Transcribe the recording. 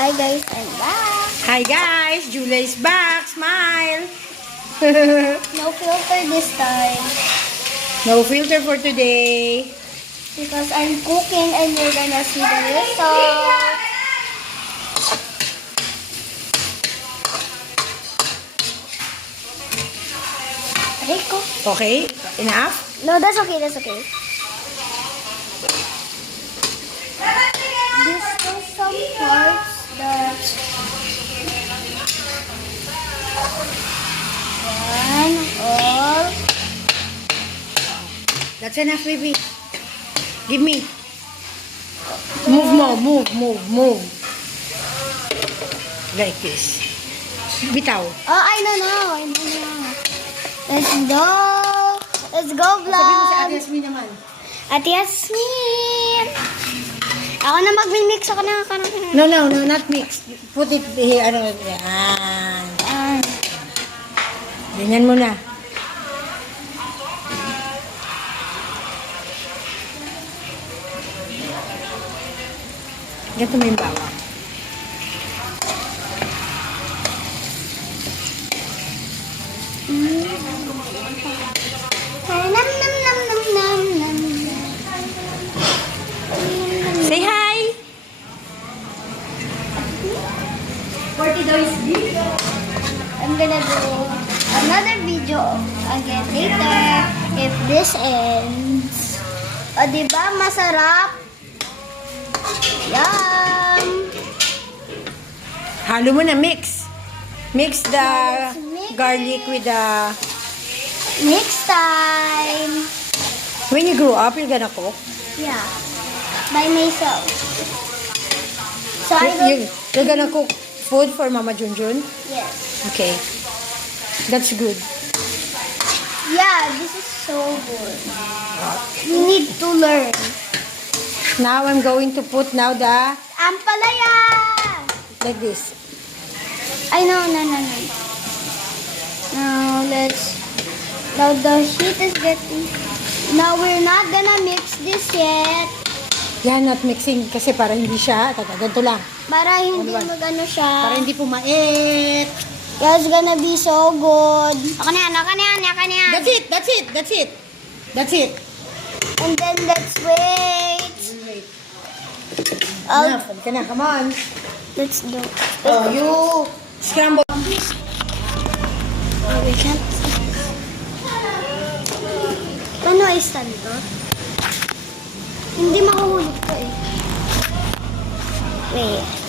Hi guys, I'm back. Hi guys, Julia is back. Smile. No filter this time. No filter for today. Because I'm cooking and you're gonna see the result. Rico. Okay, enough? No, that's okay, that's okay. This is some parts that... One, all. That's enough, baby. Give me. Move more, move. Like this. Bitaw. Oh, I know now. Let's go. Let's go, Sabi mo si Ate vlog. Yasmin naman. Ate Yasmin. Ako na mag-mix. Ako na. No, not mix. Put it here, ano, yan. Ganyan mo na. Ganito mo yung bawang. Nam. Say hi! I'm gonna do another video again later if this ends. O, diba? Masarap. Yum! Halo mo na, mix. Mix the Let's mix garlic with the... Next time. When you grow up, you're gonna cook. Yeah. By myself. So I will... You're gonna cook food for Mama Junjun? Yes. Okay. That's good. Yeah, this is so good. You need to learn. Now I'm going to put now the... Ampalaya! Like this. I know, no. Now let's... Now the heat is getting... Now we're not gonna mix this yet. Yan, not mixing kasi para hindi siya. Ganito lang. Para hindi Ano ba? magano siya. Para hindi pumait. Yeah, it's gonna be so good. Ako na yan. That's it. And then let's wait. Wait. I'll- Enough. Halika na. Come on. Let's do. Oh, you scramble. Oh, we can't. Paano i-stand to? Hindi mahuhulog to eh. Wait.